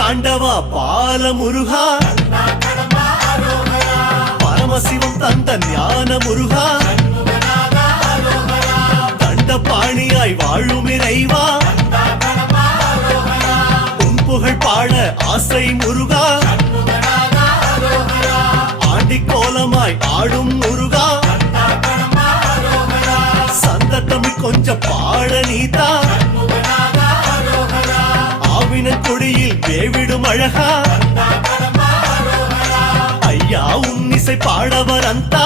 ஆண்டவா பால முருகா, பரமசிவம் தந்த ஞான முருகா, தண்டபாணியாய் வாழும் இறைவா, உன் புகழ் பாட ஆசை முருகா, ஆண்டி கோலமாய் ஆடும் முருகா, சந்த தமிழ் கொஞ்சம் பாட நீதா, ஆவினன் கொடியில் வேவிடும் அழகா, ஐயா உன் இசை பாடவர் அந்தா.